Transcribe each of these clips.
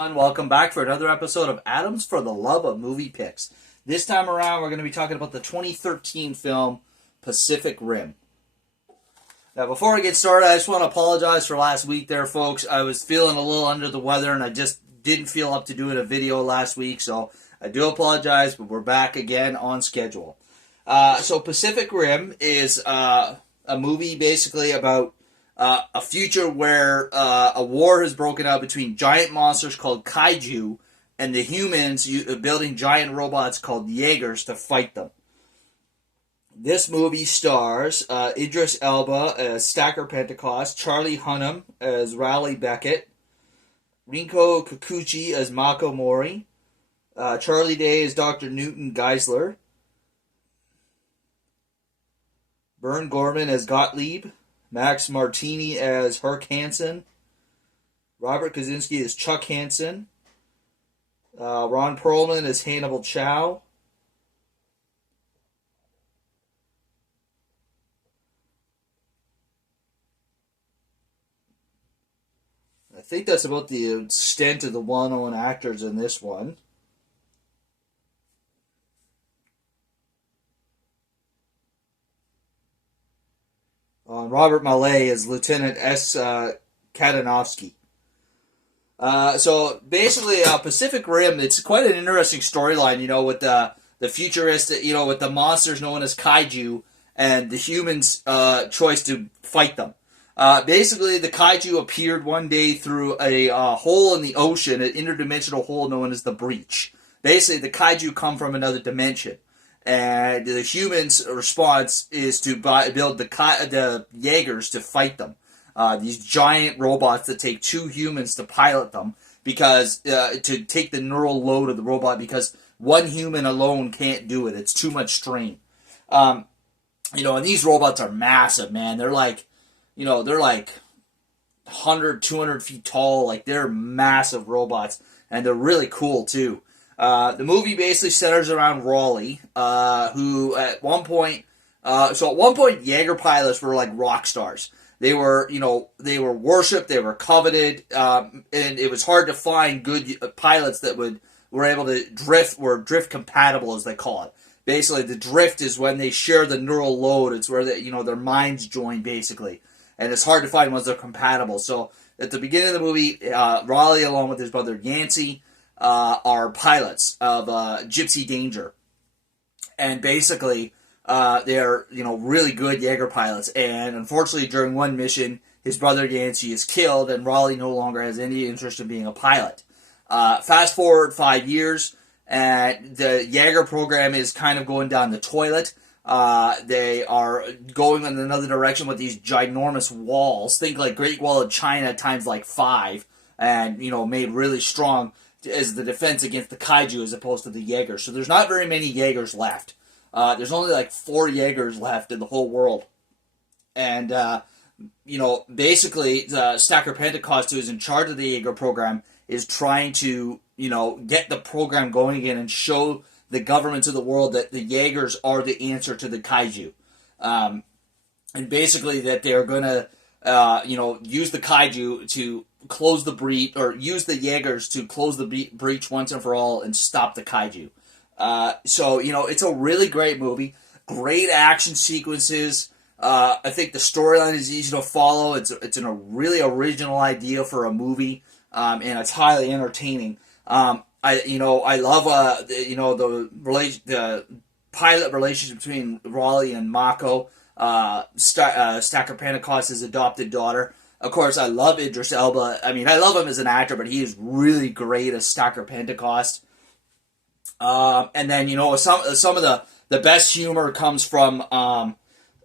And welcome back for another episode of Adams for the Love of Movie Picks. This time around, we're going to be talking about the 2013 film Pacific Rim. Now, before I get started, I just want to apologize for last week there, folks. I was feeling a little under the weather, and I just didn't feel up to doing a video last week, so I do apologize, but we're back again on schedule. So Pacific Rim is a movie basically about a future where a war has broken out between giant monsters called kaiju and the humans building giant robots called Jaegers to fight them. This movie stars Idris Elba as Stacker Pentecost, Charlie Hunnam as Raleigh Beckett, Rinko Kikuchi as Mako Mori, Charlie Day as Dr. Newton Geisler, Vern Gorman as Gottlieb, Max Martini as Herc Hansen, Robert Kaczynski as Chuck Hansen, Ron Perlman as Hannibal Chow, I think that's about the extent of the well-known actors in this one. Robert Mallet as Lieutenant S. Katanovsky. So basically, Pacific Rim, it's quite an interesting storyline, with the futuristic, with the monsters known as kaiju and the humans' choice to fight them. Basically, the kaiju appeared one day through a hole in the ocean, an interdimensional hole known as the Breach. Basically, the kaiju come from another dimension. And the humans' response is to build the Jaegers to fight them. These giant robots that take two humans to pilot them because to take the neural load of the robot because one human alone can't do it. It's too much strain. And these robots are massive, man. They're like 100, 200 feet tall. Like, they're massive robots, and they're really cool, too. The movie basically centers around Raleigh, who at one point, Jaeger pilots were like rock stars. They were worshipped, they were coveted, and it was hard to find good pilots that were able to were drift compatible, as they call it. Basically, the drift is when they share the neural load. It's where their minds join, basically, and it's hard to find ones that are compatible. So at the beginning of the movie, Raleigh, along with his brother Yancey, are pilots of Gypsy Danger, and basically they're really good Jaeger pilots. And unfortunately, during one mission, his brother Yancey is killed, and Raleigh no longer has any interest in being a pilot. Fast forward 5 years, and the Jaeger program is kind of going down the toilet. They are going in another direction with these ginormous walls. Think like Great Wall of China times like 5, and made really strong as the defense against the kaiju as opposed to the Jaegers. So there's not very many Jaegers left. There's only like 4 Jaegers left in the whole world. And, basically, Stacker Pentecost, who is in charge of the Jaeger program, is trying to, get the program going again and show the governments of the world that the Jaegers are the answer to the kaiju. And basically that they're going to, use the kaiju to close the breach, or use the Jaegers to close the breach once and for all and stop the kaiju. So it's a really great movie. Great action sequences. I think the storyline is easy to follow. It's a really original idea for a movie, and it's highly entertaining. I love the pilot relationship between Raleigh and Mako, Stacker Pentecost's adopted daughter. Of course, I love Idris Elba. I mean, I love him as an actor, but he is really great as Stacker Pentecost. And then, some of the best humor comes from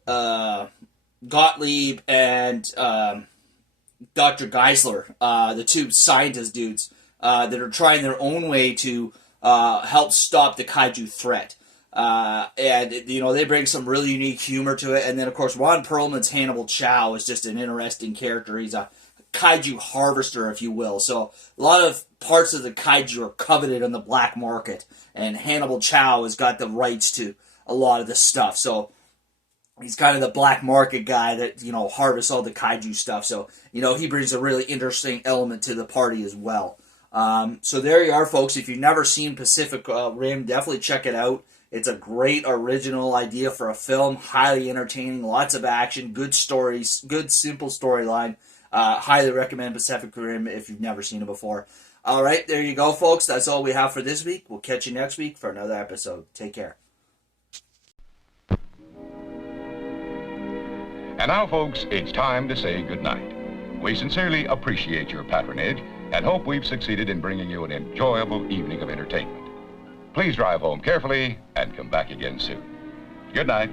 Gottlieb and Dr. Geisler, the two scientist dudes that are trying their own way to help stop the kaiju threat. And they bring some really unique humor to it. And then, of course, Ron Perlman's Hannibal Chow is just an interesting character. He's a kaiju harvester, if you will. So a lot of parts of the kaiju are coveted on the black market, and Hannibal Chow has got the rights to a lot of the stuff. So he's kind of the black market guy that, harvests all the kaiju stuff. So, he brings a really interesting element to the party as well. So there you are, folks. If you've never seen Pacific Rim, definitely check it out. It's a great original idea for a film, highly entertaining, lots of action, good stories, good simple storyline. Highly recommend Pacific Rim if you've never seen it before. All right, there you go, folks. That's all we have for this week. We'll catch you next week for another episode. Take care. And now, folks, it's time to say goodnight. We sincerely appreciate your patronage and hope we've succeeded in bringing you an enjoyable evening of entertainment. Please drive home carefully and come back again soon. Good night.